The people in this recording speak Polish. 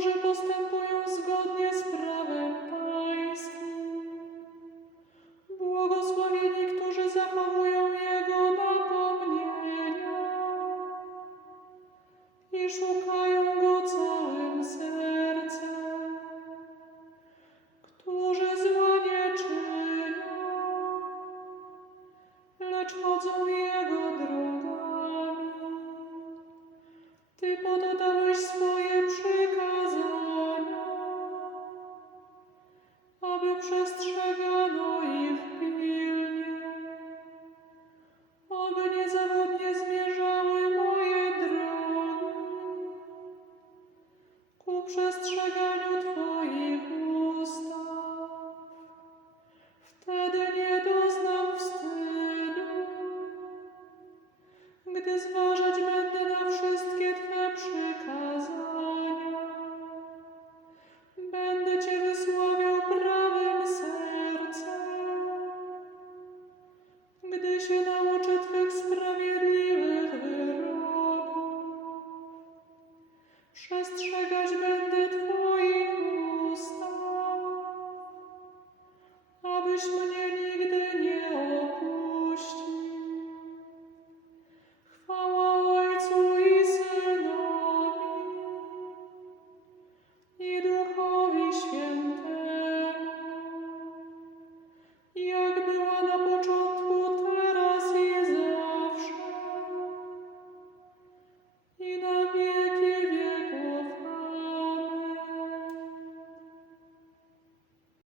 którzy postępują zgodnie z prawem Pańskim. Błogosławieni, którzy zachowują Jego napomnienia i szukają Go całym sercem, którzy zła nie czynią, lecz chodzą Jego drogą. przestrzegano ich pilnie. Oby niezawodnie zmierzały moje drogi ku przestrzeganiu Twoich ustaw. Wtedy nie doznam wstydu, gdy zważać będę na wszystkie Twe przykazy. Przestrzegać będę Twoich.